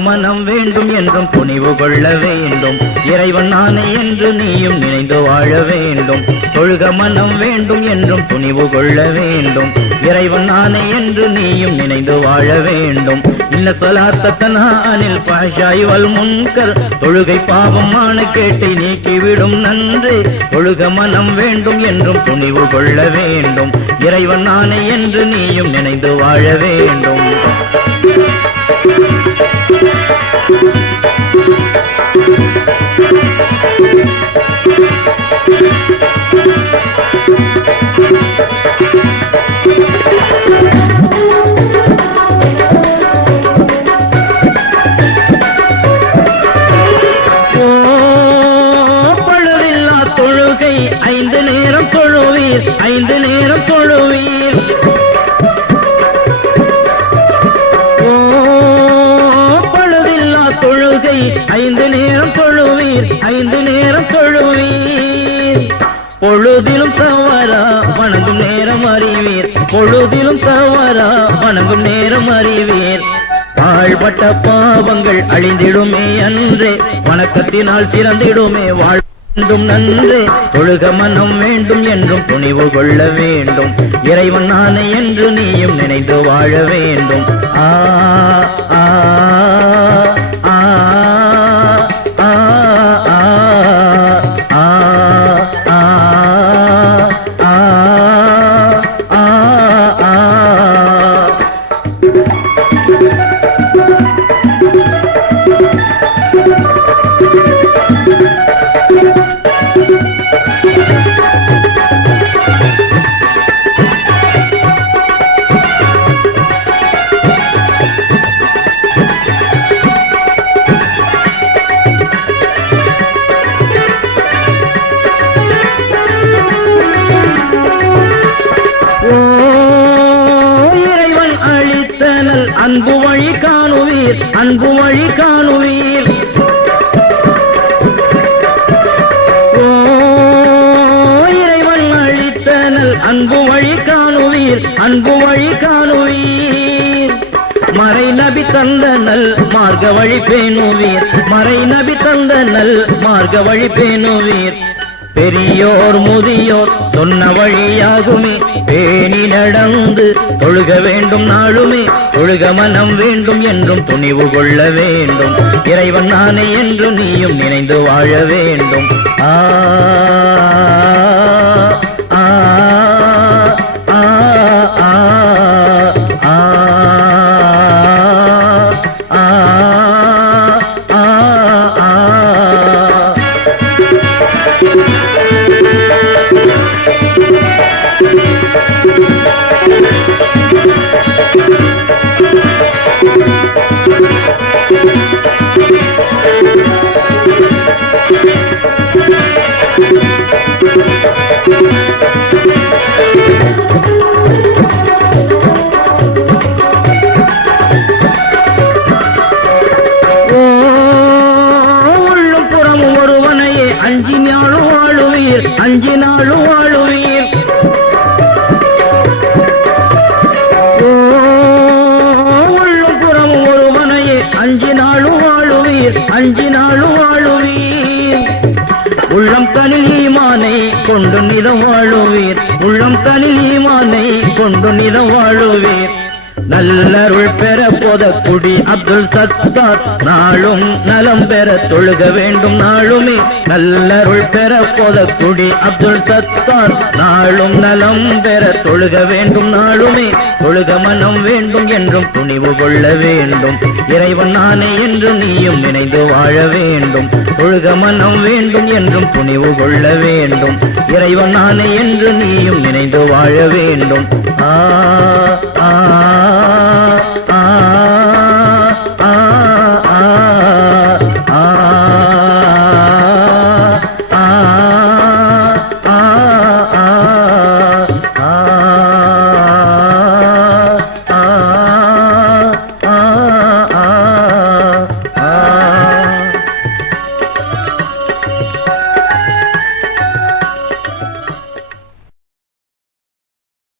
தொழுக வேண்டும் என்றும் துணிவு கொள்ள வேண்டும். இறைவன் நானே என்று நீயும் நினைந்து வாழ வேண்டும். தொழுக மனம் வேண்டும் என்றும் துணிவு கொள்ள வேண்டும். இறைவன் நானே என்று நீயும் நினைந்து வாழ வேண்டும். இன்ன சொலாத்த தனானில் பாஷாய் முன்கர் தொழுகை பாவமான கேட்டை நீக்கிவிடும் நன்று. தொழுக மனம் வேண்டும் என்றும் துணிவு கொள்ள வேண்டும். இறைவன் நானே என்று நீயும் நினைந்து வாழ வேண்டும். ஐந்து நேரம் தொழுவீர் ஐந்து நேரம் தொழுவீர். ஐந்து நேரம் தொழுவீர். பொழுதிலும் தவறா வணங்கும் நேரம் அறிவீர். பொழுதிலும் தவறா வணங்கும் நேரம் அறிவீர். தாழ்பட்ட பாவங்கள் அழிந்திடுமே அன்றே. வணக்கத்தினால் சிறந்திடுமே வாழ் வேண்டும் நன்றே. தொழுக மனம் வேண்டும் என்றும் துணிவு கொள்ள வேண்டும். இறைவன் நானே என்று நீயும் நினைத்து வாழ வேண்டும். ஆ ஆ. அன்பு வழி காணுவீர் அன்பு வழி காணுவீர். ஓ இறைவன் அழித்தனல் அன்பு வழி காணுவீர் அன்பு வழி காணுவீர். மறை நபி தந்த நல் மார்க வழி பேணுவீர் மறை நபி தந்த நல் மார்க வழி பேணுவீர். பெரியோர் முதியோர் சொன்ன வழியாகுமே. பேணி நடந்து தொழுக வேண்டும் நாளுமே. தொழுக மனம் வேண்டும் என்றும் துணிவு கொள்ள வேண்டும். இறைவன் நானே என்றும் நீயும் இணைந்து வாழ வேண்டும். ஆ அஞ்சு நாளும் வாழுவீர் அஞ்சு நாளும் வாழுவீர் உள்ளும் புறமும் ஒருவனையே அஞ்சி நாளும் வாழுவீர் நாளும் வாழுவீர் உள்ளம் தனில் ஈமானை கொண்டு நிலம் வாழுவீர். உள்ளம் தனில் ஈமானை கொண்டு நிலம் வாழுவீர். நல்லருள் பெற போதக்குடி அப்துல் சத்தார். நாளும் நலம் பெற தொழுக வேண்டும் நாளுமே. நல்லருள் பெற போதக்குடி அப்துல் சத்தார். நாளும் நலம் பெற தொழுக வேண்டும் நாளுமே. தொழுக மனம் வேண்டும் என்றும் துணிவு கொள்ள வேண்டும். இறைவன் நானே என்று நீயும் இணைந்து வாழ வேண்டும். தொழுக மனம் வேண்டும் என்றும் துணிவு கொள்ள வேண்டும். இறைவன் நானே என்று நீயும் இணைந்து வாழ வேண்டும். ஆ ஆ.